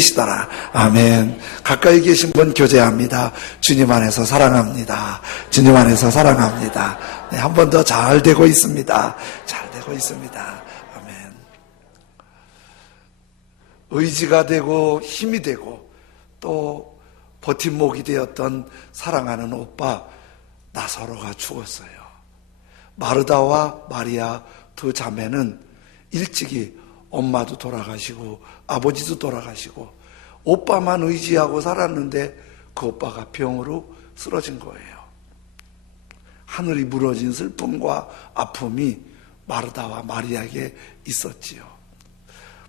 시더라. 아멘. 가까이 계신 분 교제합니다. 주님 안에서 사랑합니다. 주님 안에서 사랑합니다. 네, 한 번 더 잘 되고 있습니다. 잘 되고 있습니다. 아멘. 의지가 되고 힘이 되고 또 버팀목이 되었던 사랑하는 오빠 나사로가 죽었어요. 마르다와 마리아 두 자매는 일찍이 엄마도 돌아가시고 아버지도 돌아가시고 오빠만 의지하고 살았는데 그 오빠가 병으로 쓰러진 거예요. 하늘이 무너진 슬픔과 아픔이 마르다와 마리아에게 있었지요.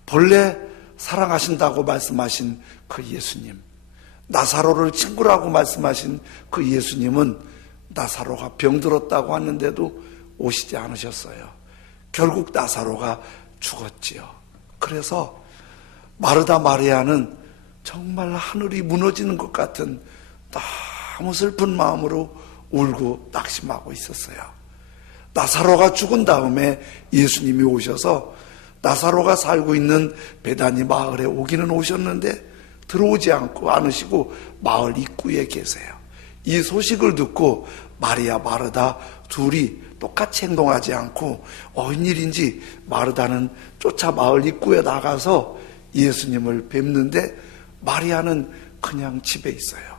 본래 사랑하신다고 말씀하신 그 예수님, 나사로를 친구라고 말씀하신 그 예수님은 나사로가 병들었다고 하는데도 오시지 않으셨어요. 결국 나사로가 죽었지요. 그래서 마르다 마리아는 정말 하늘이 무너지는 것 같은 너무 슬픈 마음으로 울고 낙심하고 있었어요. 나사로가 죽은 다음에 예수님이 오셔서 나사로가 살고 있는 베다니 마을에 오기는 오셨는데 들어오지 않으시고 마을 입구에 계세요. 이 소식을 듣고 마리아, 마르다 둘이 똑같이 행동하지 않고 웬일인지 마르다는 쫓아 마을 입구에 나가서 예수님을 뵙는데 마리아는 그냥 집에 있어요.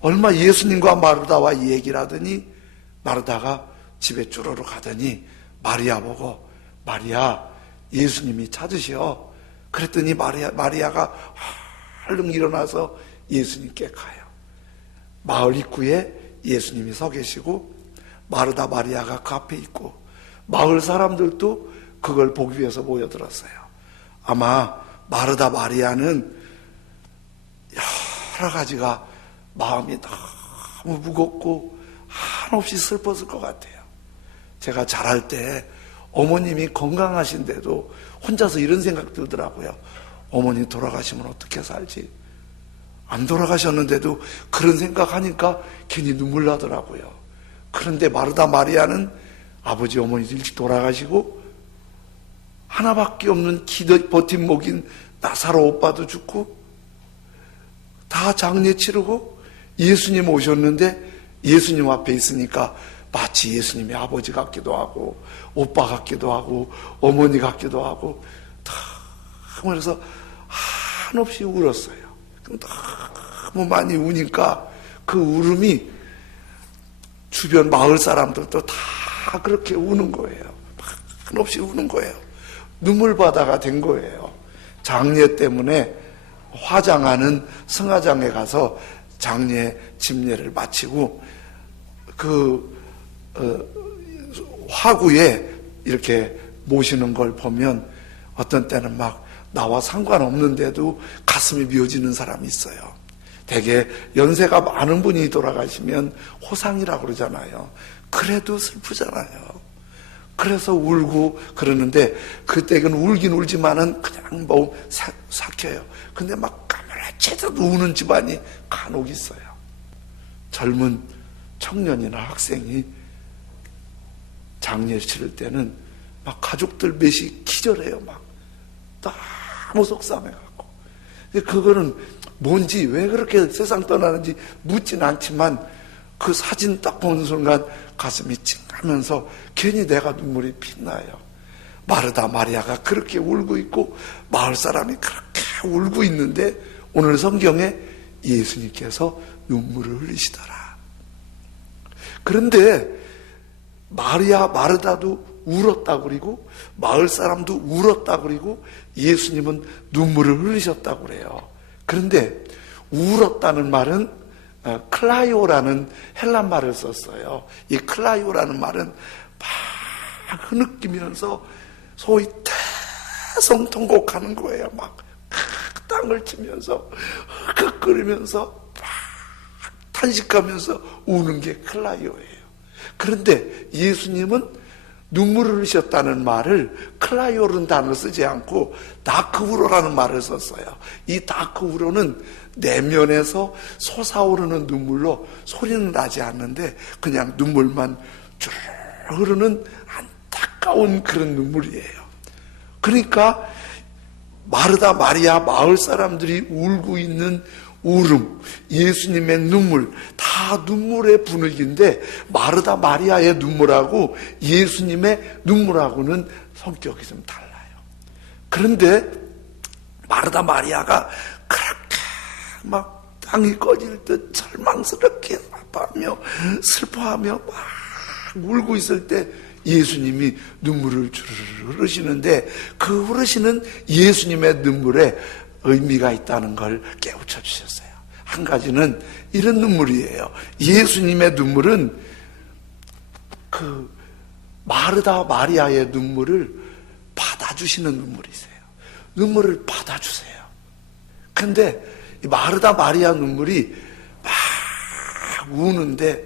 얼마 예수님과 마르다와 이 얘기를 하더니 마르다가 집에 쭈르르 가더니 마리아 보고 마리아 예수님이 찾으셔. 그랬더니 마리아가 얼른 일어나서 예수님께 가요. 마을 입구에 예수님이 서 계시고 마르다 마리아가 그 앞에 있고 마을 사람들도 그걸 보기 위해서 모여들었어요. 아마 마르다 마리아는 여러 가지가 마음이 너무 무겁고 한없이 슬펐을 것 같아요. 제가 자랄 때 어머님이 건강하신데도 혼자서 이런 생각 들더라고요. 어머니 돌아가시면 어떻게 살지? 안 돌아가셨는데도 그런 생각하니까 괜히 눈물 나더라고요. 그런데 마르다 마리아는 아버지 어머니도 일찍 돌아가시고 하나밖에 없는 버팀목인 나사로 오빠도 죽고 다 장례 치르고 예수님 오셨는데 예수님 앞에 있으니까 마치 예수님이 아버지 같기도 하고 오빠 같기도 하고 어머니 같기도 하고 그래서 한없이 울었어요. 너무 많이 우니까 그 울음이 주변 마을 사람들도 다 그렇게 우는 거예요. 한없이 우는 거예요. 눈물바다가 된 거예요. 장례 때문에 화장하는 승하장에 가서 장례 집례를 마치고 화구에 이렇게 모시는 걸 보면 어떤 때는 막 나와 상관없는데도 가슴이 미어지는 사람이 있어요. 되게 연세가 많은 분이 돌아가시면 호상이라고 그러잖아요. 그래도 슬프잖아요. 그래서 울고 그러는데 그때는 울긴 울지만은 그냥 뭐 삭혀요. 근데 막 까무라치도 우는 집안이 간혹 있어요. 젊은 청년이나 학생이 장례 치를 때는 막 가족들 몇이 기절해요. 막 너무 속상해갖고. 그거는 뭔지 왜 그렇게 세상 떠나는지 묻진 않지만 그 사진 딱 보는 순간 가슴이 찡하면서 괜히 내가 눈물이 빛나요. 마르다 마리아가 그렇게 울고 있고 마을 사람이 그렇게 울고 있는데 오늘 성경에 예수님께서 눈물을 흘리시더라. 그런데 마르다도 울었다 그리고 마을 사람도 울었다 그리고 예수님은 눈물을 흘리셨다고 그래요. 그런데 울었다는 말은 클라이오라는 헬란 말을 썼어요. 이 클라이오라는 말은 막 흐느끼면서 소위 대성통곡하는 거예요. 막 땅을 치면서 끄끄리면서 막 탄식하면서 우는 게 클라이오예요. 그런데 예수님은 눈물을 흘리셨다는 말을 클라이오라는 단어를 쓰지 않고 다크우로라는 말을 썼어요. 이 다크우로는 내면에서 솟아오르는 눈물로 소리는 나지 않는데 그냥 눈물만 쭉 흐르는 안타까운 그런 눈물이에요. 그러니까 마르다 마리아 마을 사람들이 울고 있는 울음, 예수님의 눈물, 다 눈물의 분위기인데 마르다 마리아의 눈물하고 예수님의 눈물하고는 성격이 좀 달라요. 그런데 마르다 마리아가 그렇게 막 땅이 꺼질 듯 절망스럽게 아파하며 슬퍼하며 막 울고 있을 때 예수님이 눈물을 주르르 흐르시는데 그 흐르시는 예수님의 눈물에 의미가 있다는 걸 깨우쳐 주셨어요. 한 가지는 이런 눈물이에요. 예수님의 눈물은 그 마르다 마리아의 눈물을 받아주시는 눈물이세요. 눈물을 받아주세요. 근데 이 마르다 마리아 눈물이 막 우는데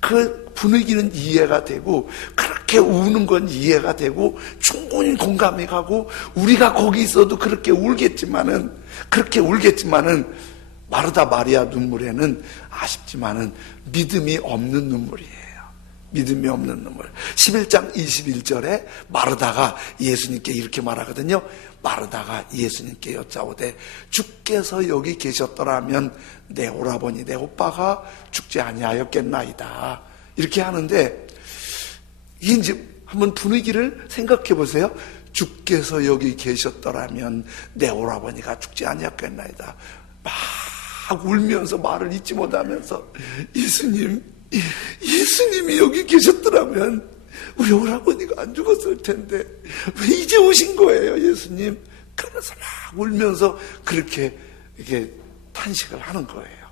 그 분위기는 이해가 되고 그렇게 우는 건 이해가 되고 충분히 공감이 가고 우리가 거기 있어도 그렇게 울겠지만은 마르다 마리아 눈물에는 아쉽지만은 믿음이 없는 눈물이에요. 믿음이 없는 눈물. 11장 21절에 마르다가 예수님께 이렇게 말하거든요. 마르다가 예수님께 여짜오되 주께서 여기 계셨더라면 내 오라버니 내 오빠가 죽지 아니하였겠나이다. 이렇게 하는데 이제 한번 분위기를 생각해 보세요. 주께서 여기 계셨더라면 내 오라버니가 죽지 아니하였겠나이다. 막 울면서 말을 잊지 못하면서 예수님이 여기 계셨더라면 우리 오라버니가 안 죽었을 텐데 왜 이제 오신 거예요, 예수님? 그러면서 막 울면서 그렇게 이렇게 탄식을 하는 거예요.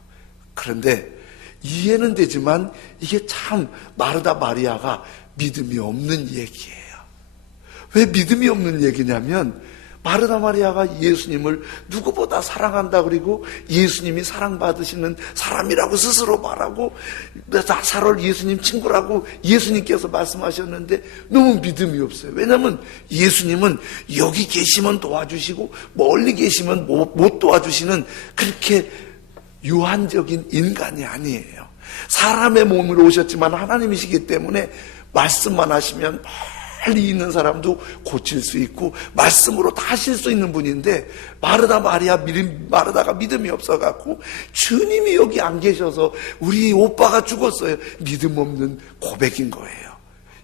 그런데 이해는 되지만 이게 참 마르다 마리아가 믿음이 없는 얘기예요. 왜 믿음이 없는 얘기냐면 마르다 마리아가 예수님을 누구보다 사랑한다 그리고 예수님이 사랑받으시는 사람이라고 스스로 말하고 나사로를 예수님 친구라고 예수님께서 말씀하셨는데 너무 믿음이 없어요. 왜냐하면 예수님은 여기 계시면 도와주시고 멀리 계시면 못 도와주시는 그렇게 유한적인 인간이 아니에요. 사람의 몸으로 오셨지만 하나님이시기 때문에 말씀만 하시면 멀리 있는 사람도 고칠 수 있고 말씀으로 다 하실 수 있는 분인데 마르다가 믿음이 없어갖고 주님이 여기 안 계셔서 우리 오빠가 죽었어요. 믿음 없는 고백인 거예요.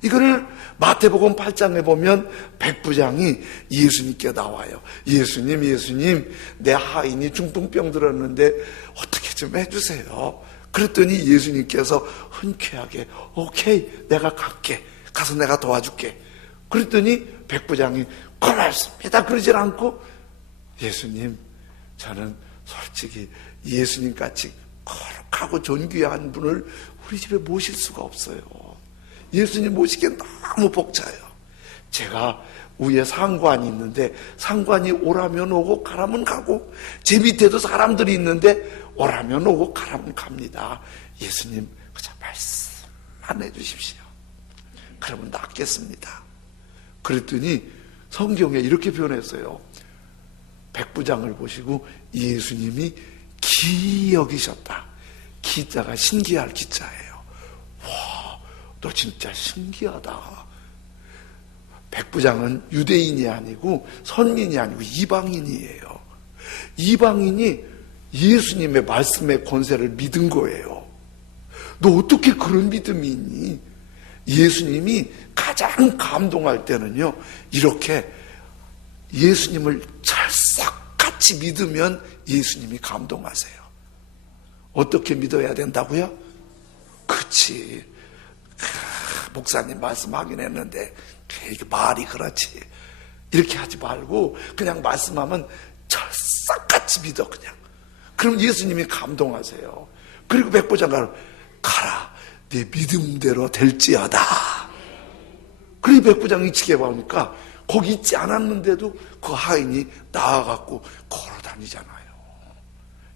이거를 마태복음 8장에 보면 백부장이 예수님께 나와요. 예수님 내 하인이 중풍병 들었는데 어떻게 좀 해주세요. 그랬더니 예수님께서 흔쾌하게 오케이 내가 갈게. 가서 내가 도와줄게. 그랬더니 백부장이 고맙습니다 그러질 않고 예수님 저는 솔직히 예수님같이 거룩하고 존귀한 분을 우리 집에 모실 수가 없어요. 예수님 모시기엔 너무 벅차요. 제가 위에 상관이 있는데 상관이 오라면 오고 가라면 가고 제 밑에도 사람들이 있는데 오라면 오고 가라면 갑니다. 예수님 그저 말씀만 해주십시오. 그러면 낫겠습니다. 그랬더니 성경에 이렇게 표현했어요. 백부장을 보시고 예수님이 기 여기셨다. 기자가 신기할 기자예요. 와, 너 진짜 신기하다. 백부장은 유대인이 아니고 선민이 아니고 이방인이에요. 이방인이 예수님의 말씀의 권세를 믿은 거예요. 너 어떻게 그런 믿음이 있니? 예수님이 가장 감동할 때는요, 이렇게 예수님을 찰싹같이 믿으면 예수님이 감동하세요. 어떻게 믿어야 된다고요? 그치. 목사님 말씀하긴 했는데, 이게 말이 그렇지. 이렇게 하지 말고, 그냥 말씀하면 찰싹같이 믿어, 그냥. 그럼 예수님이 감동하세요. 그리고 백부장가 가라. 내 믿음대로 될지어다. 그리고 백부장이 지켜보니까 거기 있지 않았는데도 그 하인이 나와갖고 걸어다니잖아요.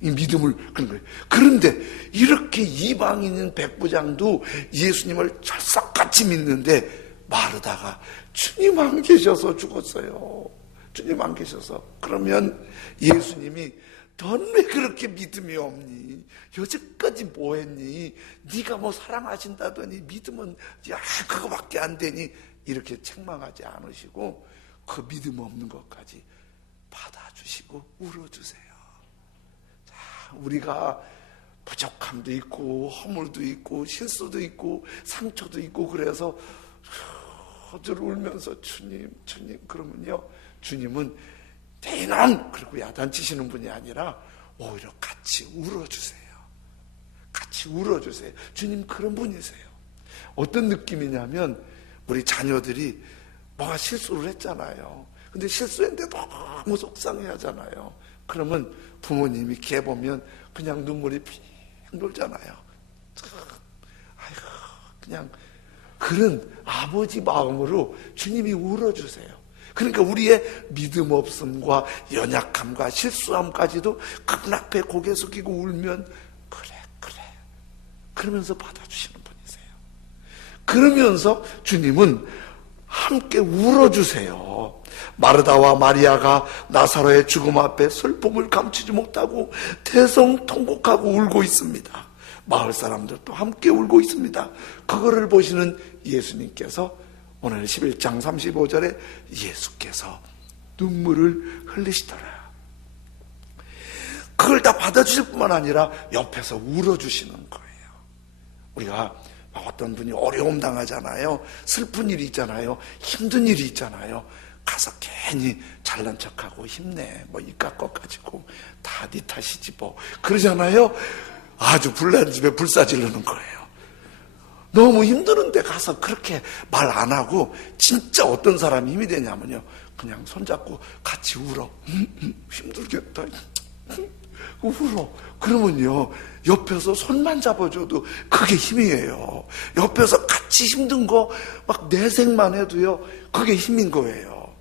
이 믿음을 그런 거예요. 그런데 이렇게 이방인인 백부장도 예수님을 찰싹같이 믿는데 마르다가 주님 안 계셔서 죽었어요. 주님 안 계셔서. 그러면 예수님이 넌 왜 그렇게 믿음이 없니? 여태까지 뭐 했니? 네가 뭐 사랑하신다더니 믿음은 야 그거밖에 안 되니? 이렇게 책망하지 않으시고 그 믿음 없는 것까지 받아주시고 울어주세요. 자, 우리가 부족함도 있고 허물도 있고 실수도 있고 상처도 있고 그래서 저를 울면서 주님 그러면요, 주님은 대인왕 그리고 야단치시는 분이 아니라 오히려 같이 울어주세요. 같이 울어주세요. 주님 그런 분이세요. 어떤 느낌이냐면 우리 자녀들이 뭐가 실수를 했잖아요. 근데 실수했는데 너무 속상해 하잖아요. 그러면 부모님이 걔 보면 그냥 눈물이 핑 돌잖아요. 아이고, 그냥 그런 아버지 마음으로 주님이 울어주세요. 그러니까 우리의 믿음 없음과 연약함과 실수함까지도 그분 앞에 고개 숙이고 울면 그래 그러면서 받아주시는 분이세요. 그러면서 주님은 함께 울어주세요. 마르다와 마리아가 나사로의 죽음 앞에 슬픔을 감추지 못하고 대성통곡하고 울고 있습니다. 마을 사람들도 함께 울고 있습니다. 그거를 보시는 예수님께서 오늘 11장 35절에 예수께서 눈물을 흘리시더라. 그걸 다 받아주실 뿐만 아니라 옆에서 울어주시는 거예요. 우리가 어떤 분이 어려움 당하잖아요. 슬픈 일이 있잖아요. 힘든 일이 있잖아요. 가서 괜히 잘난 척하고 힘내 뭐 이깟 것 가지고 다 네 탓이지 뭐 그러잖아요. 아주 불난 집에 불사 지르는 거예요. 너무 힘드는데 가서 그렇게 말 안 하고 진짜 어떤 사람이 힘이 되냐면요, 그냥 손잡고 같이 울어. 힘들겠다. 울어. 그러면요, 옆에서 손만 잡아줘도 그게 힘이에요. 옆에서 같이 힘든 거 막 내색만 해도요, 그게 힘인 거예요.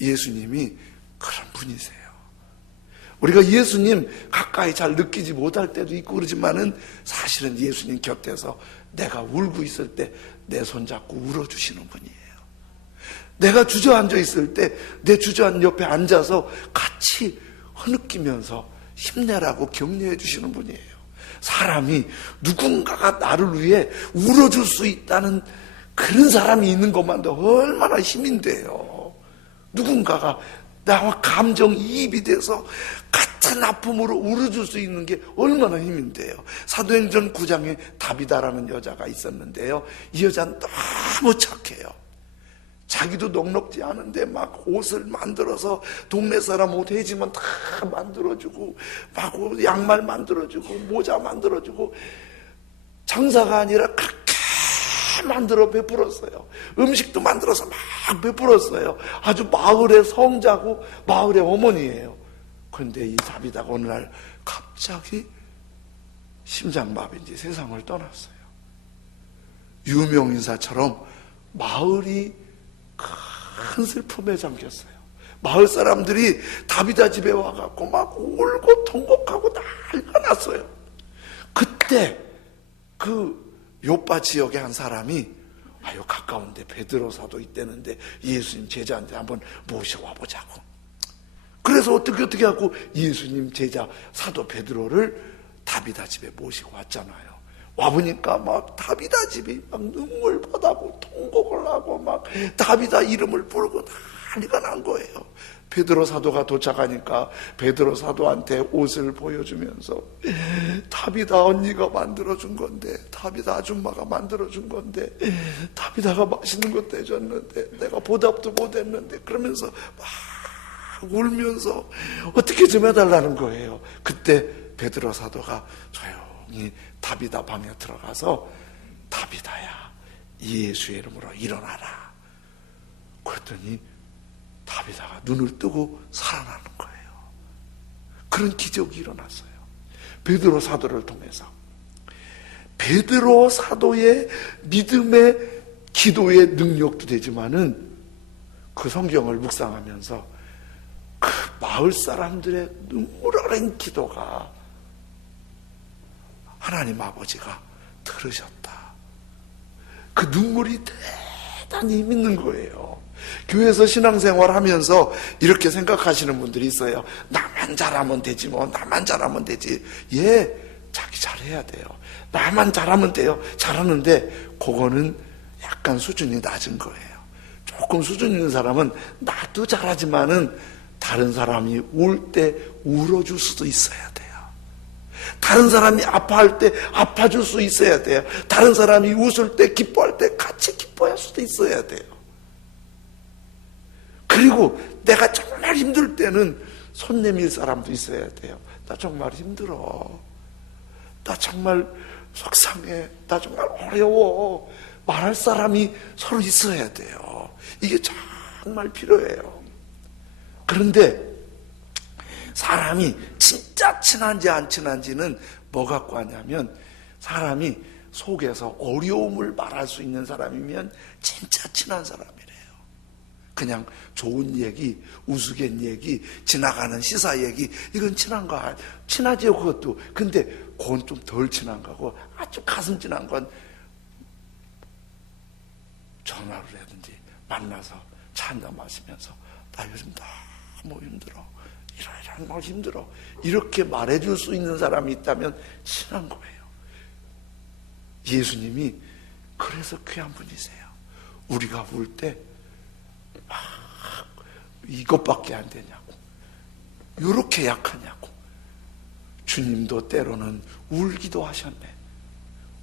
예수님이 그런 분이세요. 우리가 예수님 가까이 잘 느끼지 못할 때도 있고 그러지만은 사실은 예수님 곁에서 내가 울고 있을 때 내 손잡고 울어주시는 분이에요. 내가 주저앉아 있을 때 내 주저앉은 옆에 앉아서 같이 흐느끼면서 힘내라고 격려해 주시는 분이에요. 사람이 누군가가 나를 위해 울어줄 수 있다는 그런 사람이 있는 것만도 얼마나 힘인데요. 누군가가 나와 감정이입이 돼서 같은 아픔으로 울어줄 수 있는 게 얼마나 힘인데요. 사도행전 9장에 다비다라는 여자가 있었는데요, 이 여자는 너무 착해요. 자기도 넉넉지 않은데 막 옷을 만들어서 동네 사람 옷 해지면 다 만들어주고, 막 양말 만들어주고 모자 만들어주고, 장사가 아니라 그렇게 만들어 베풀었어요. 음식도 만들어서 막 베풀었어요. 아주 마을의 성자고 마을의 어머니예요. 그런데 이 다비다가 어느 날 갑자기 심장마비인지 세상을 떠났어요. 유명인사처럼 마을이 큰 슬픔에 잠겼어요. 마을 사람들이 다비다 집에 와갖고 막 울고 통곡하고 난리가 났어요. 그때 그 요빠 지역의 한 사람이 아유 가까운데 베드로 사도 있다는데 예수님 제자한테 한번 모셔와 보자고. 그래서 어떻게 하고 예수님 제자 사도 베드로를 다비다 집에 모시고 왔잖아요. 와보니까 막 다비다 집이 막 눈물 바다고 통곡을 하고 막 다비다 이름을 부르고 난리가 난 거예요. 베드로 사도가 도착하니까 베드로 사도한테 옷을 보여주면서 다비다 언니가 만들어준 건데, 다비다 아줌마가 만들어준 건데, 다비다가 맛있는 것도 해줬는데 내가 보답도 못했는데, 그러면서 막 울면서 어떻게 좀 해달라는 거예요. 그때 베드로 사도가 조용히 다비다 방에 들어가서 다비다야 예수의 이름으로 일어나라 그랬더니 다비다가 눈을 뜨고 살아나는 거예요. 그런 기적이 일어났어요. 베드로 사도를 통해서. 베드로 사도의 믿음의 기도의 능력도 되지만은 그 성경을 묵상하면서 그 마을 사람들의 눈물 어린 기도가 하나님 아버지가 들으셨다. 그 눈물이 대단히 힘 있는 거예요. 교회에서 신앙생활 하면서 이렇게 생각하시는 분들이 있어요. 나만 잘하면 되지 뭐, 나만 잘하면 되지. 예, 자기 잘해야 돼요. 나만 잘하면 돼요. 잘하는데 그거는 약간 수준이 낮은 거예요. 조금 수준 있는 사람은 나도 잘하지만은 다른 사람이 울 때 울어줄 수도 있어야 돼요. 다른 사람이 아파할 때 아파줄 수 있어야 돼요. 다른 사람이 웃을 때 기뻐할 때 같이 기뻐할 수도 있어야 돼요. 그리고 내가 정말 힘들 때는 손 내밀 사람도 있어야 돼요. 나 정말 힘들어. 나 정말 속상해. 나 정말 어려워. 말할 사람이 서로 있어야 돼요. 이게 정말 필요해요. 그런데 사람이 진짜 친한지 안 친한지는 뭐 갖고 하냐면, 사람이 속에서 어려움을 말할 수 있는 사람이면 진짜 친한 사람이래요. 그냥 좋은 얘기, 우스갯 얘기, 지나가는 시사 얘기, 이건 친하지요, 그것도. 근데 그건 좀 덜 친한 거고, 아주 가슴 찐한 건 전화를 하든지 만나서 차 한잔 마시면서 나 요즘 너무 힘들어, 이러이러한 말 힘들어, 이렇게 말해줄 수 있는 사람이 있다면 친한 거예요. 예수님이 그래서 귀한 분이세요. 우리가 울 때 이것밖에 안 되냐고, 이렇게 약하냐고. 주님도 때로는 울기도 하셨네.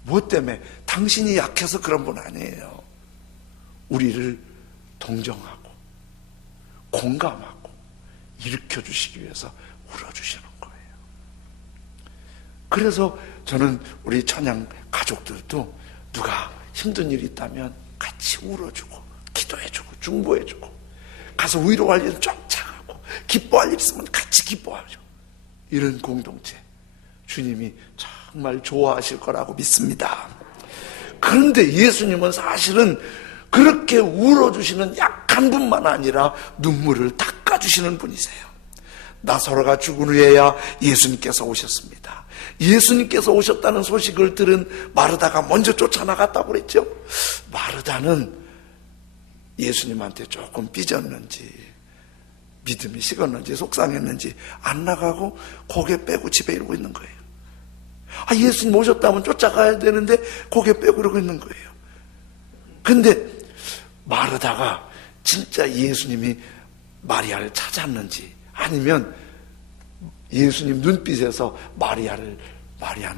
뭐 때문에? 당신이 약해서 그런 분 아니에요. 우리를 동정하고 공감하고 일으켜주시기 위해서 울어주시는 거예요. 그래서 저는 우리 찬양 가족들도 누가 힘든 일이 있다면 같이 울어주고 기도해주고 중보해주고, 가서 위로할 일은 쫓아가고, 기뻐할 일 있으면 같이 기뻐하죠. 이런 공동체 주님이 정말 좋아하실 거라고 믿습니다. 그런데 예수님은 사실은 그렇게 울어주시는 약한 분만 아니라 눈물을 닦아주시는 분이세요. 나사로가 죽은 후에야 예수님께서 오셨습니다. 예수님께서 오셨다는 소식을 들은 마르다가 먼저 쫓아나갔다고 그랬죠. 마르다는 예수님한테 조금 삐졌는지, 믿음이 식었는지, 속상했는지 안 나가고 고개 빼고 집에 이러고 있는 거예요. 예수님 오셨다면 쫓아가야 되는데 고개 빼고 이러고 있는 거예요. 근데 마르다가 진짜 예수님이 마리아를 찾았는지, 아니면 예수님 눈빛에서 마리아는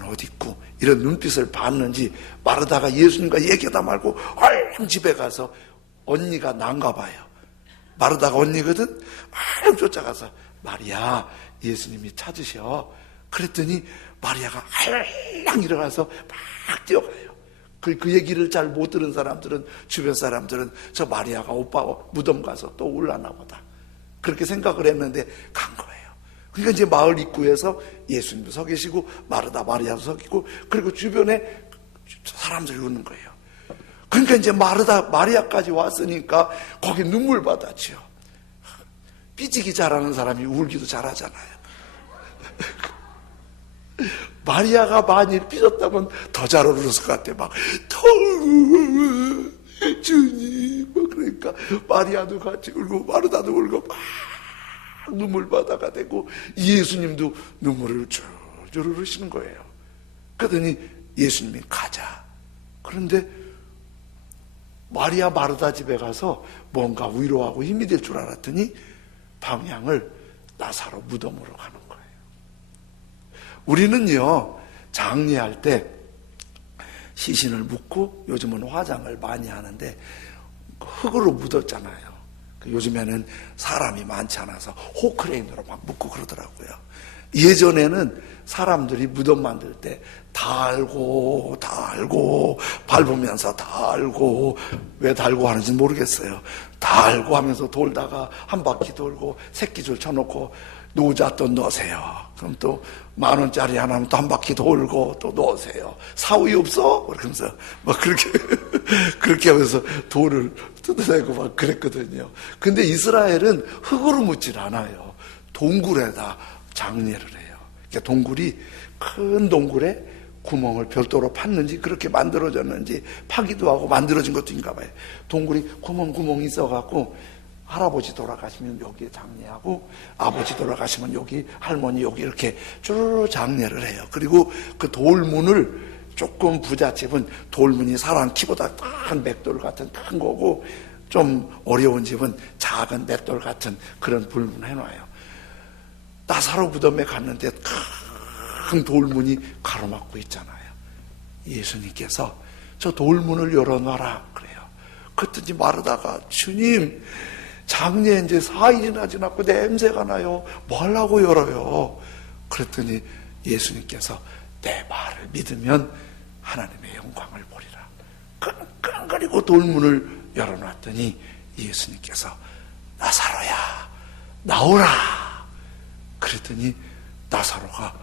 어디 있고 이런 눈빛을 봤는지, 마르다가 예수님과 얘기하다 말고 얼른 집에 가서, 언니가 난가 봐요. 마르다가 언니거든. 얼른 쫓아가서 마리아, 예수님이 찾으셔. 그랬더니 마리아가 얼른 일어나서 막 뛰어가요. 그 얘기를 잘 못 들은 사람들은, 주변 사람들은 저 마리아가 오빠 무덤 가서 또 울라나 보다, 그렇게 생각을 했는데 간 거예요. 그러니까 이제 마을 입구에서 예수님도 서 계시고 마르다 마리아도 서 계시고, 그리고 주변에 사람들이 우는 거예요. 그러니까 이제 마리아까지 왔으니까 거기 눈물 받았죠. 삐지기 잘하는 사람이 울기도 잘하잖아요. 마리아가 만일 삐졌다면 더 잘 울었을 것 같아. 막 주님, 그러니까 마리아도 같이 울고 마르다도 울고 막 눈물 바다가 되고, 예수님도 눈물을 줄줄 흘리시는 거예요. 그러더니 예수님이 가자. 그런데 마리아 마르다 집에 가서 뭔가 위로하고 힘이 될 줄 알았더니 방향을 나사로 무덤으로 가는 거예요. 우리는요, 장례할 때 시신을 묻고, 요즘은 화장을 많이 하는데 흙으로 묻었잖아요. 요즘에는 사람이 많지 않아서 호크레인으로 막 묻고 그러더라고요. 예전에는 사람들이 무덤 만들 때 달고 밟으면서 달고, 왜 달고 하는지는 모르겠어요. 달고 하면서 돌다가 한 바퀴 돌고 새끼줄 쳐놓고 노자 또 넣으세요. 그럼 또 10,000원짜리 하나면 또 한 바퀴 돌고 또 넣으세요. 사위 없어? 그러면서 막 그렇게 하면서 돌을 뜯어내고 막 그랬거든요. 근데 이스라엘은 흙으로 묻질 않아요. 동굴에다 장례를 해요. 그러니까 동굴이, 큰 동굴에 구멍을 별도로 팠는지 그렇게 만들어졌는지, 파기도 하고 만들어진 것도 인가 봐요. 동굴이 구멍이 있어갖고 할아버지 돌아가시면 여기에 장례하고, 아버지 돌아가시면 여기, 할머니 여기, 이렇게 쭉 장례를 해요. 그리고 그 돌문을, 조금 부잣집은 돌문이 사람 키보다 큰 벽돌 같은 큰 거고, 좀 어려운 집은 작은 맷돌 같은 그런 불문 해놔요. 나사로 무덤에 갔는데 큰 돌문이 가로막고 있잖아요. 예수님께서 저 돌문을 열어놔라 그래요. 그랬더니 마르다가 주님, 장례 이제 4일이나 지났고 냄새가 나요. 뭐 하려고 열어요? 그랬더니 예수님께서 내 말을 믿으면 하나님의 영광을 보리라. 그리고 돌문을 열어놨더니 예수님께서 나사로야 나오라. 그랬더니 나사로가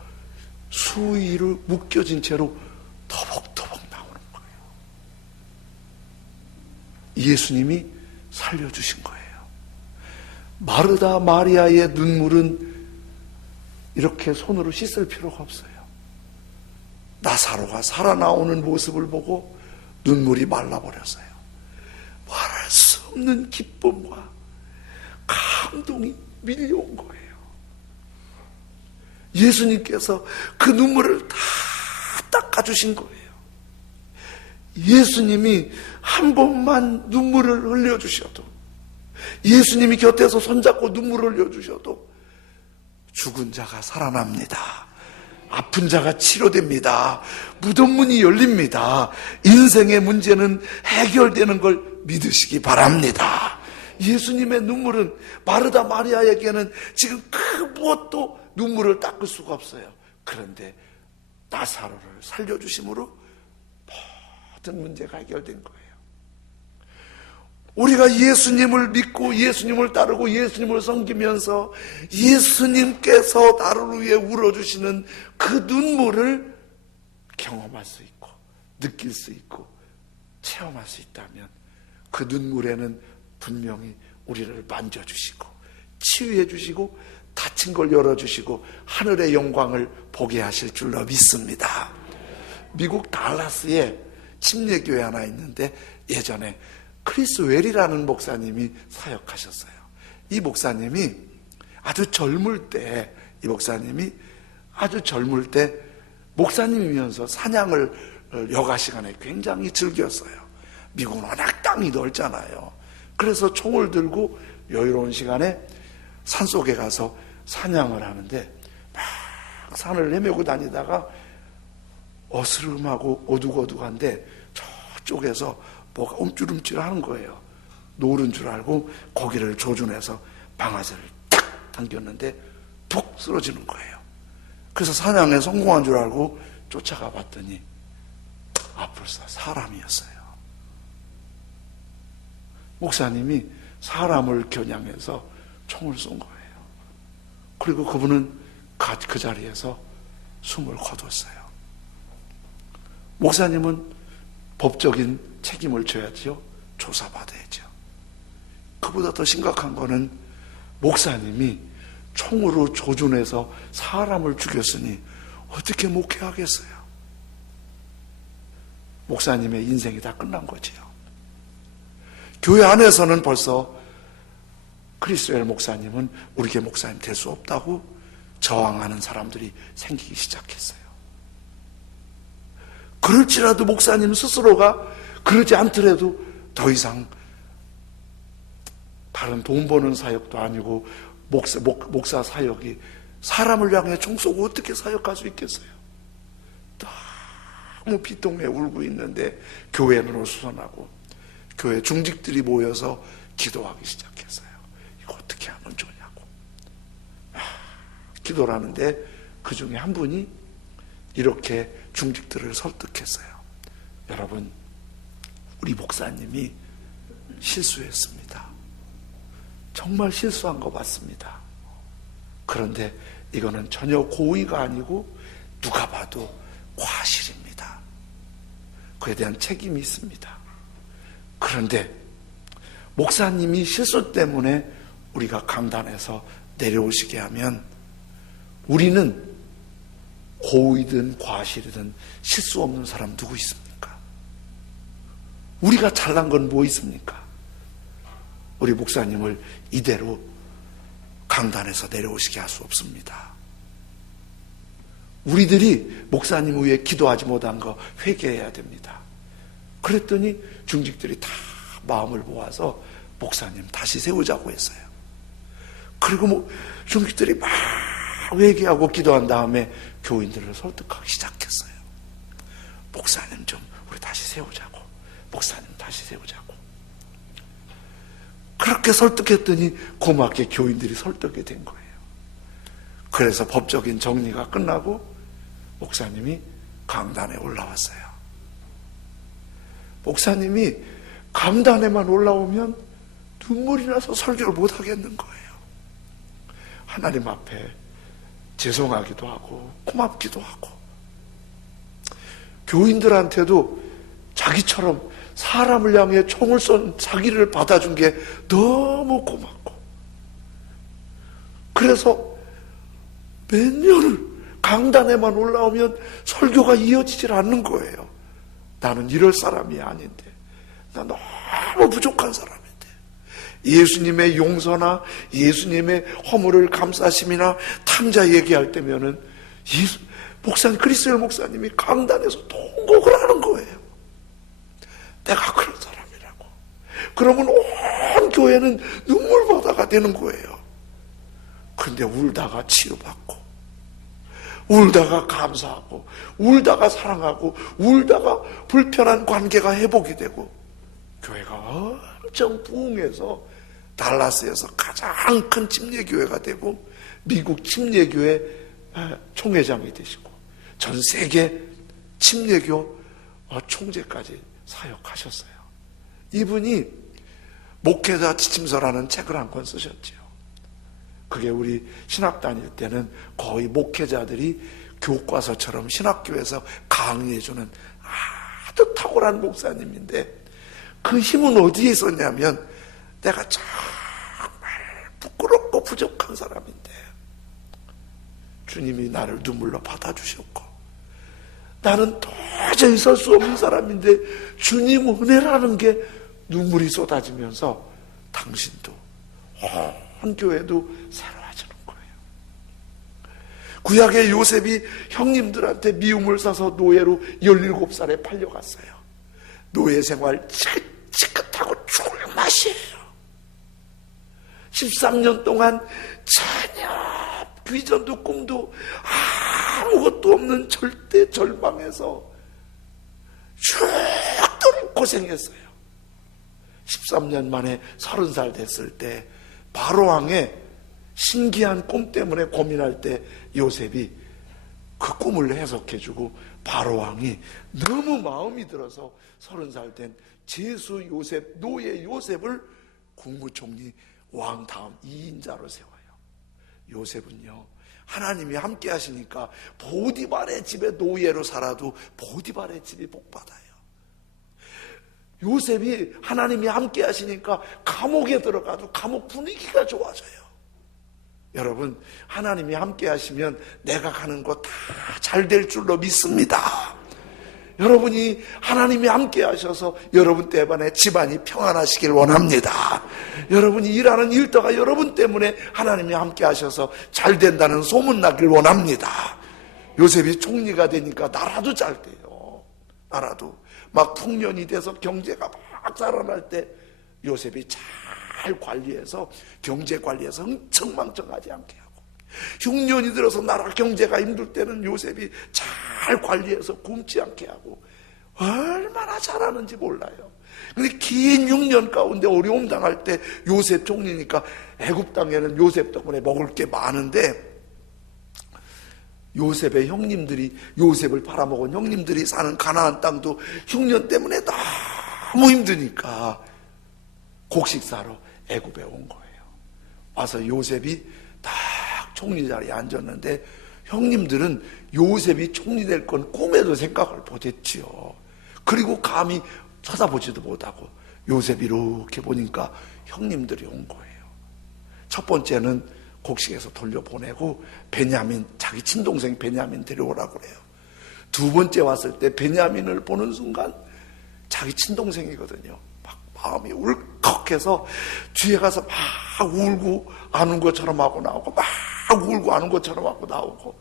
수위로 묶여진 채로 터벅터벅 나오는 거예요. 예수님이 살려주신 거예요. 마르다 마리아의 눈물은 이렇게 손으로 씻을 필요가 없어요. 나사로가 살아나오는 모습을 보고 눈물이 말라버렸어요. 말할 수 없는 기쁨과 감동이 밀려온 거예요. 예수님께서 그 눈물을 다 닦아주신 거예요. 예수님이 한 번만 눈물을 흘려주셔도, 예수님이 곁에서 손잡고 눈물을 흘려주셔도 죽은 자가 살아납니다. 아픈 자가 치료됩니다. 무덤 문이 열립니다. 인생의 문제는 해결되는 걸 믿으시기 바랍니다. 예수님의 눈물은 마르다 마리아에게는 지금 그 무엇도 눈물을 닦을 수가 없어요. 그런데 나사로를 살려주심으로 모든 문제가 해결된 거예요. 우리가 예수님을 믿고 예수님을 따르고 예수님을 섬기면서 예수님께서 나를 위해 울어주시는 그 눈물을 경험할 수 있고 느낄 수 있고 체험할 수 있다면 그 눈물에는 분명히 우리를 만져주시고 치유해 주시고 다친 걸 열어주시고 하늘의 영광을 보게 하실 줄로 믿습니다. 미국 달라스에 침례교회 하나 있는데 예전에 크리스 웰이라는 목사님이 사역하셨어요. 이 목사님이 아주 젊을 때, 목사님이면서 사냥을 여가 시간에 굉장히 즐겼어요. 미국은 워낙 땅이 넓잖아요. 그래서 총을 들고 여유로운 시간에 산속에 가서 사냥을 하는데 막 산을 헤매고 다니다가 어스름하고 어둑어둑한데 저쪽에서 뭐가 움찔움찔하는 거예요. 노른 줄 알고 고기를 조준해서 방아쇠를 탁 당겼는데 툭 쓰러지는 거예요. 그래서 사냥에 성공한 줄 알고 쫓아가 봤더니 앞을서 사람이었어요. 목사님이 사람을 겨냥해서 총을 쏜 거예요. 그리고 그분은 그 자리에서 숨을 거뒀어요. 목사님은 법적인 책임을 져야죠. 조사받아야죠. 그보다 더 심각한 거는 목사님이 총으로 조준해서 사람을 죽였으니 어떻게 목회하겠어요? 목사님의 인생이 다 끝난 거지요. 교회 안에서는 벌써 크리스웰 목사님은 우리 교회 목사님 될 수 없다고 저항하는 사람들이 생기기 시작했어요. 그럴지라도 목사님 스스로가 그러지 않더라도 더 이상 다른 돈 버는 사역도 아니고 목사 사역이 사람을 향해 총 쏘고 어떻게 사역할 수 있겠어요? 너무 비통해 울고 있는데 교회는 어수선하고 교회 중직들이 모여서 기도하기 시작했어요. 이거 어떻게 하면 좋냐고 기도를 하는데 그 중에 한 분이 이렇게 중직들을 설득했어요. 여러분, 우리 목사님이 실수했습니다. 정말 실수한 거 맞습니다. 그런데 이거는 전혀 고의가 아니고 누가 봐도 과실입니다. 그에 대한 책임이 있습니다. 그런데 목사님이 실수 때문에 우리가 강단에서 내려오시게 하면 우리는 고의든 과실이든 실수 없는 사람 누구 있습니까? 우리가 잘난 건 뭐 있습니까? 우리 목사님을 이대로 강단에서 내려오시게 할 수 없습니다. 우리들이 목사님 위해 기도하지 못한 거 회개해야 됩니다. 그랬더니 중직들이 다 마음을 모아서 목사님 다시 세우자고 했어요. 그리고 중직들이 막 회개하고 기도한 다음에 교인들을 설득하기 시작했어요. 목사님 좀 우리 다시 세우자고, 목사님 다시 세우자고. 그렇게 설득했더니 고맙게 교인들이 설득이 된 거예요. 그래서 법적인 정리가 끝나고 목사님이 강단에 올라왔어요. 목사님이 강단에만 올라오면 눈물이 나서 설교를 못 하겠는 거예요. 하나님 앞에 죄송하기도 하고 고맙기도 하고, 교인들한테도 자기처럼 사람을 향해 총을 쏜 자기를 받아준 게 너무 고맙고, 그래서 몇 년을 강단에만 올라오면 설교가 이어지질 않는 거예요. 나는 이럴 사람이 아닌데, 나 너무 부족한 사람인데, 예수님의 용서나 예수님의 허물을 감사심이나 탕자 얘기할 때면은 목사님, 그리스도의 목사님이 강단에서 통곡을 하는 거예요. 내가 그런 사람이라고. 그러면 온 교회는 눈물바다가 되는 거예요. 그런데 울다가 치유받고, 울다가 감사하고, 울다가 사랑하고, 울다가 불편한 관계가 회복이 되고, 교회가 엄청 부흥해서 달라스에서 가장 큰 침례교회가 되고, 미국 침례교회 총회장이 되시고, 전 세계 침례교 총재까지 사역하셨어요. 이분이 목회자 지침서라는 책을 한 권 쓰셨지요. 그게 우리 신학 다닐 때는 거의 목회자들이 교과서처럼 신학교에서 강의해주는 아주 탁월한 목사님인데, 그 힘은 어디에 있었냐면, 내가 정말 부끄럽고 부족한 사람인데 주님이 나를 눈물로 받아주셨고, 나는 도저히 설 수 없는 사람인데 주님 은혜라는 게 눈물이 쏟아지면서 당신도 온 교회도 새로워지는 거예요. 구약의 요셉이 형님들한테 미움을 사서 노예로 17살에 팔려갔어요. 노예 생활 지긋지긋하고 죽을 맛이에요. 13년 동안 전혀 비전도 꿈도 아무것도 없는 절대 절망에서 죽도록 고생했어요. 13년 만에 30살 됐을 때 바로왕의 신기한 꿈 때문에 고민할 때 요셉이 그 꿈을 해석해주고, 바로왕이 너무 마음이 들어서 30살 된 제수 요셉, 노예 요셉을 국무총리 왕 다음 2인자로 세워요. 요셉은요, 하나님이 함께 하시니까 보디발의 집에 노예로 살아도 보디발의 집이 복받아요. 요셉이 하나님이 함께 하시니까 감옥에 들어가도 감옥 분위기가 좋아져요. 여러분, 하나님이 함께 하시면 내가 가는 거 다 잘 될 줄로 믿습니다. 여러분이 하나님이 함께 하셔서 여러분 때문에 집안이 평안하시길 원합니다. 여러분이 일하는 일터가 여러분 때문에 하나님이 함께 하셔서 잘 된다는 소문나길 원합니다. 요셉이 총리가 되니까 나라도 잘 돼요. 나라도 막 풍년이 돼서 경제가 막 살아날 때 요셉이 잘 관리해서, 경제 관리해서 흥청망청하지 않게 하고, 흉년이 들어서 나라 경제가 힘들 때는 요셉이 잘 관리해서 굶지 않게 하고, 얼마나 잘하는지 몰라요. 근데 긴 6년 가운데 어려움 당할 때 요셉 총리니까 애굽 땅에는 요셉 덕분에 먹을 게 많은데, 요셉의 형님들이, 요셉을 팔아먹은 형님들이 사는 가나안 땅도 흉년 때문에 너무 힘드니까 곡식 사러 애굽에 온 거예요. 와서 요셉이 딱 총리 자리에 앉았는데, 형님들은 요셉이 총리 될 건 꿈에도 생각을 못했지요. 그리고 감히 쳐다보지도 못하고 요셉이 이렇게 보니까 형님들이 온 거예요. 첫 번째는 곡식에서 돌려보내고 베냐민, 자기 친동생 베냐민 데려오라고 그래요. 두 번째 왔을 때 베냐민을 보는 순간 자기 친동생이거든요. 막 마음이 울컥해서 뒤에 가서 막 울고 아는 것처럼 하고 나오고, 막 울고 아는 것처럼 하고 나오고,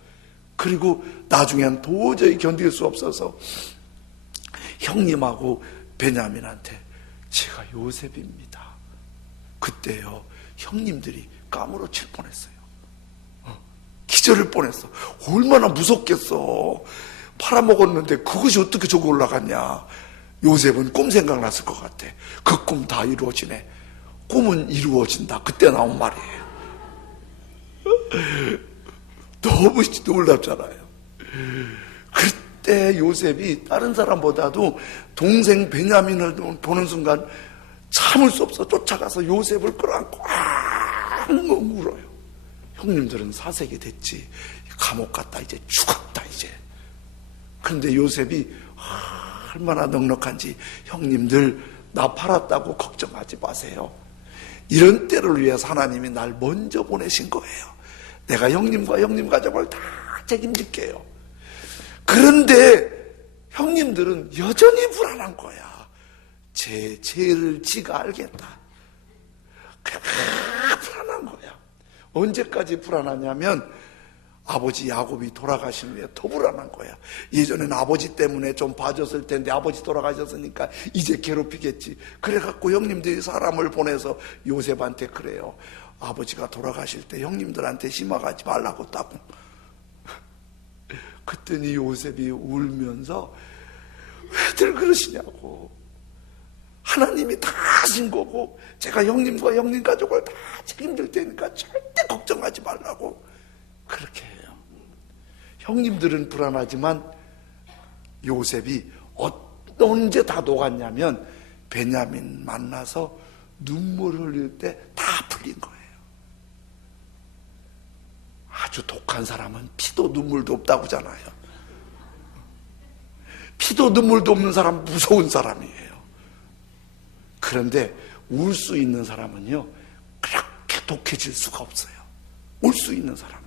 그리고 나중엔 도저히 견딜 수 없어서 형님하고 베냐민한테 제가 요셉입니다. 그때요 형님들이 까무러칠 뻔했어요. 기절할 뻔했어. 얼마나 무섭겠어. 팔아먹었는데 그것이 어떻게 저기 올라갔냐. 요셉은 꿈 생각났을 것 같아. 그 꿈 다 이루어지네. 꿈은 이루어진다. 그때 나온 말이에요. 너무 놀랍잖아요. 그때 요셉이 다른 사람보다도 동생 베냐민을 보는 순간 참을 수 없어 쫓아가서 요셉을 끌어안고 울어요. 형님들은 사색이 됐지. 감옥 갔다 이제 죽었다 이제. 그런데 요셉이 얼마나 넉넉한지, 형님들 나 팔았다고 걱정하지 마세요. 이런 때를 위해서 하나님이 날 먼저 보내신 거예요. 내가 형님과 형님 가족을 다 책임질게요. 그런데 형님들은 여전히 불안한 거야. 제 죄를 지가 알겠다. 불안한 거야. 언제까지 불안하냐면 아버지 야곱이 돌아가신 후에 더 불안한 거야. 예전에는 아버지 때문에 좀 봐줬을 텐데 아버지 돌아가셨으니까 이제 괴롭히겠지. 그래갖고 형님들이 사람을 보내서 요셉한테 그래요. 아버지가 돌아가실 때 형님들한테 심어가지 말라고 따고. 그랬더니 요셉이 울면서 왜들 그러시냐고. 하나님이 다 하신 거고 제가 형님과 형님 가족을 다 책임질 테니까 절대 걱정하지 말라고 그렇게 해요. 형님들은 불안하지만 요셉이 언제 다 녹았냐면 베냐민 만나서 눈물 흘릴 때 다 풀린 거예요. 아주 독한 사람은 피도 눈물도 없다고 하잖아요. 피도 눈물도 없는 사람 무서운 사람이에요. 그런데 울 수 있는 사람은요 그렇게 독해질 수가 없어요. 울 수 있는 사람은.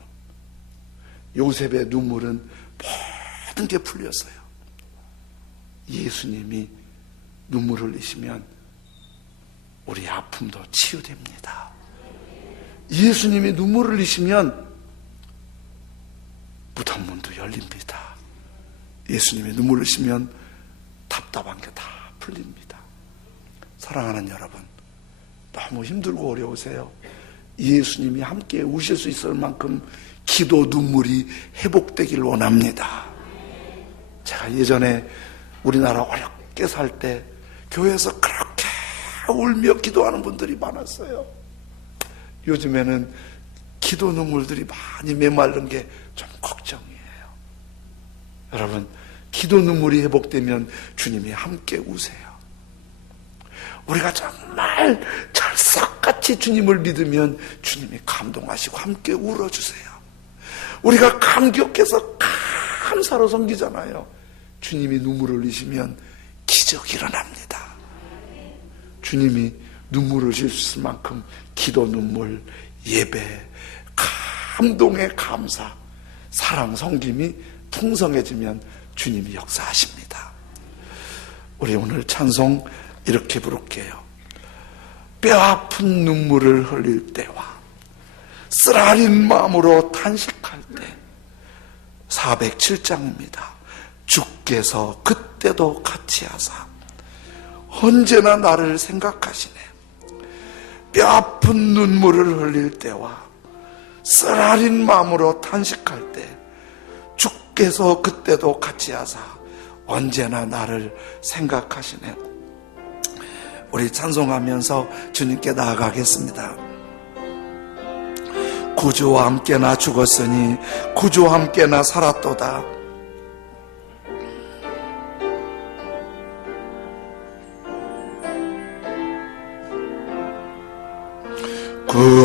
요셉의 눈물은 모든 게 풀렸어요. 예수님이 눈물 흘리시면 우리 아픔도 치유됩니다. 예수님이 눈물 흘리시면 무덤 문도 열립니다. 예수님이 눈물 흘리시면 답답한 게 다 풀립니다. 사랑하는 여러분, 너무 힘들고 어려우세요. 예수님이 함께 우실 수 있을 만큼 기도 눈물이 회복되길 원합니다. 제가 예전에 우리나라 어렵게 살 때 교회에서 그렇게 울며 기도하는 분들이 많았어요. 요즘에는 기도 눈물들이 많이 메마른 게 좀 걱정이에요. 여러분, 기도 눈물이 회복되면 주님이 함께 우세요. 우리가 정말 철석같이 주님을 믿으면 주님이 감동하시고 함께 울어주세요. 우리가 감격해서 감사로 섬기잖아요. 주님이 눈물을 흘리시면 기적이 일어납니다. 주님이 눈물을 흘릴 수 있을 만큼 기도 눈물, 예배, 감동의 감사, 사랑, 섬김이 풍성해지면 주님이 역사하십니다. 우리 오늘 찬송 이렇게 부를게요. 뼈아픈 눈물을 흘릴 때와 쓰라린 마음으로 탄식할 때. 407장입니다. 주께서 그때도 같이 하사 언제나 나를 생각하시네. 뼈아픈 눈물을 흘릴 때와 쓰라린 마음으로 탄식할 때 주께서 그때도 같이 하사 언제나 나를 생각하시네. 우리 찬송하면서 주님께 나아가겠습니다. 구주와 함께나 죽었으니 구주와 함께나 살았도다.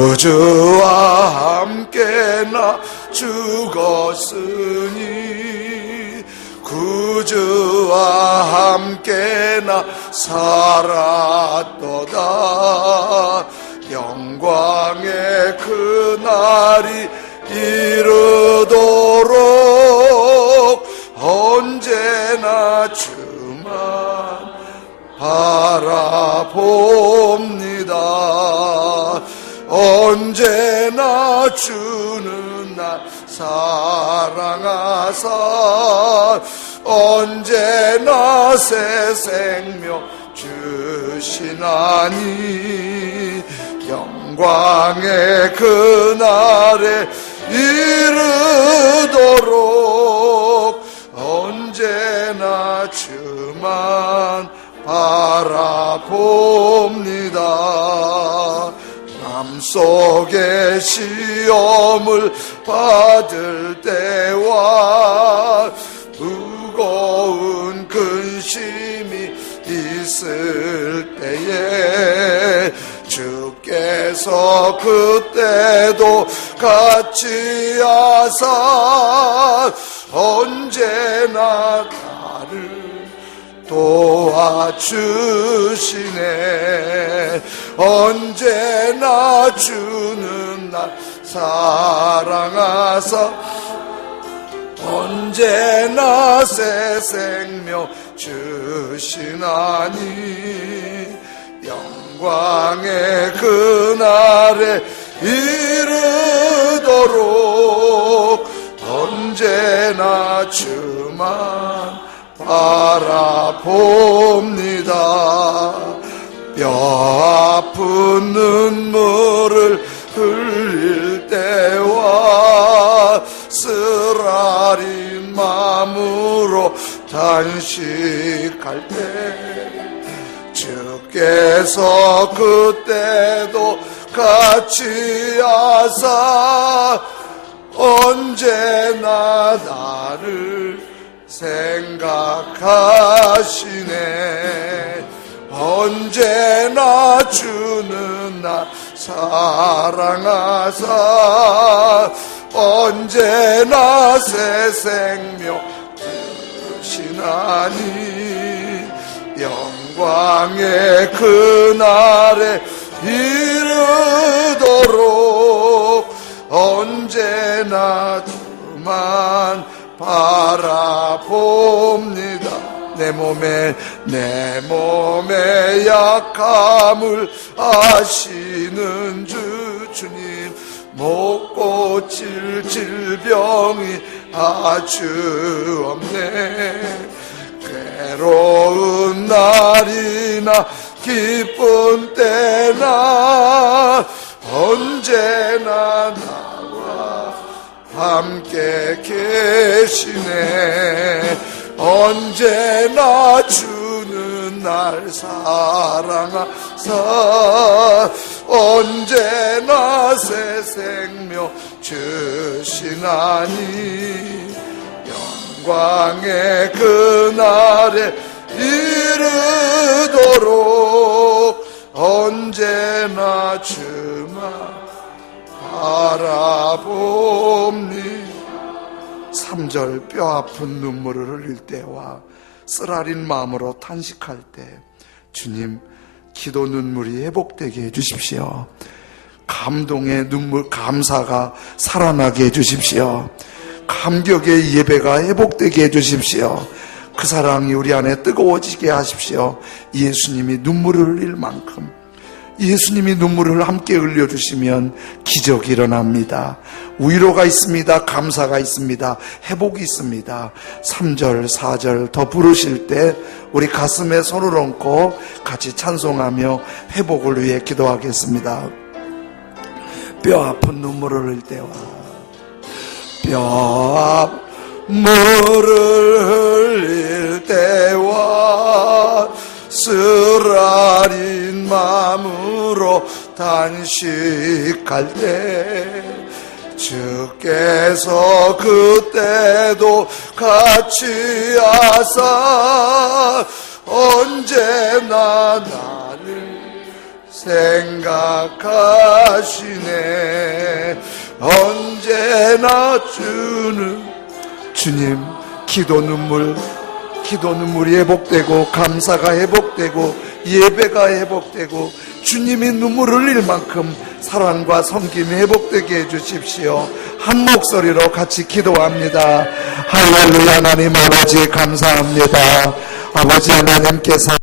구주와 함께나 죽었으니 구주와 함께나 살았도다. 영광의 그날이 이르도록 언제나 주만 바라봅니다. 언제나 주는 날 사랑하사 언제나 새 생명 주시나니 영광의 그날에 이르도록 언제나 주만 바라봅니다. 마음속에 시험을 받을 때와 무거운 근심이 있을 때에 주께서 그때도 같이 하사 언제나 나를 도와주시네. 언제나 주는 날 사랑하사 언제나 새 생명 주시나니 영광의 그날에 이르도록 언제나 주만 바라봅니다. 뼈 아픈 눈물을 흘릴 때와 쓰라린 마음으로 단식할 때 주께서 그때도 같이 하사 언제나 나를 생각하시네. 언제나 주는 나 사랑하사 언제나 새 생명 주시나니 영광의 그날에 이르도록 언제나 주만 바라봅니다. 내 몸의 약함을 아시는 주님, 못 고칠 질병이 아주 없네. 괴로운 날이나 기쁜 때나 언제나 나와 함께 계시네. 언제나 주는 날 사랑하사 언제나 새 생명 주시나니 영광의 그날에 이르도록 언제나 주만 바라봅니다. 3절 뼈 아픈 눈물을 흘릴 때와 쓰라린 마음으로 탄식할 때 주님 기도 눈물이 회복되게 해주십시오. 감동의 눈물, 감사가 살아나게 해주십시오. 감격의 예배가 회복되게 해주십시오. 그 사랑이 우리 안에 뜨거워지게 하십시오. 예수님이 눈물을 흘릴 만큼 예수님이 눈물을 함께 흘려주시면 기적이 일어납니다. 위로가 있습니다. 감사가 있습니다. 회복이 있습니다. 3절 4절 더 부르실 때 우리 가슴에 손을 얹고 같이 찬송하며 회복을 위해 기도하겠습니다. 뼈 아픈 눈물을 흘릴 때와 뼈 물을 흘릴 때와 쓰라린 마음으로 단식할 때 주께서 그때도 같이 하사 언제나 나를 생각하시네. 언제나 주는 주님 기도 눈물이 회복되고 감사가 회복되고 예배가 회복되고 주님이 눈물을 흘릴 만큼 사랑과 섬김이 회복되게 해주십시오. 한 목소리로 같이 기도합니다. 할렐루야. 하나님 아버지 감사합니다. 아버지 하나님께서